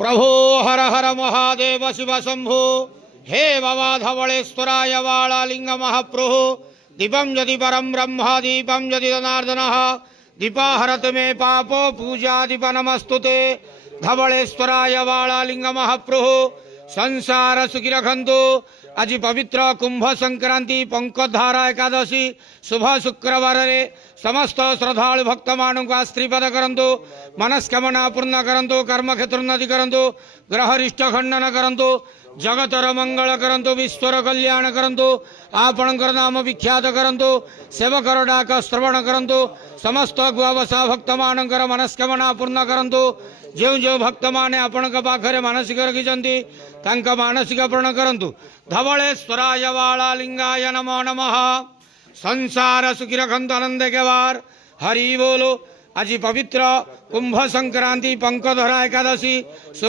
प्रभो हर हर महादेव शिव शंभो हे बाबा धवळेश्वराय वाळालिंग महाप्रभो दीपं यदि परम ब्रह्म दीपं यदि जनार्दनः दीपाहरत मे पापो पूजा दीप नमस्तुते धवळेश्वराय वाळालिंग महाप्रभो संसार सुखी रखंतु। आज पवित्र कुंभ संक्रांति पंकधारा एकादशी शुभ शुक्रवार रे समस्त श्रद्धालु भक्त मानक आश्रीपद करंतु, मनस्कामना पूर्ण करंतु, कर्म क्षेत्र उन्नति करंतु, ग्रह रिष्ट खंडन करंतु, जगतर मंगल करंतु, विश्वर कल्याण करंतु, आपणकर नाम विख्यात करंतु, सेवकर डाक श्रवण करंतु, समस्त गुआवसा भक्त मानकर मनस्कामना पूर्ण करंतु। जो जो भक्त माने आपणक पाखरे मानसिक रखिछंती तांका मानसिक पूर्ण करंतु। धवळेश्वराय वाळालिंगाय नमो नमः। संसार सुखी रखंतु आनंद के वार हरि बोलो। आज पवित्र कुंभ संक्रांति पंकधरा एकादशी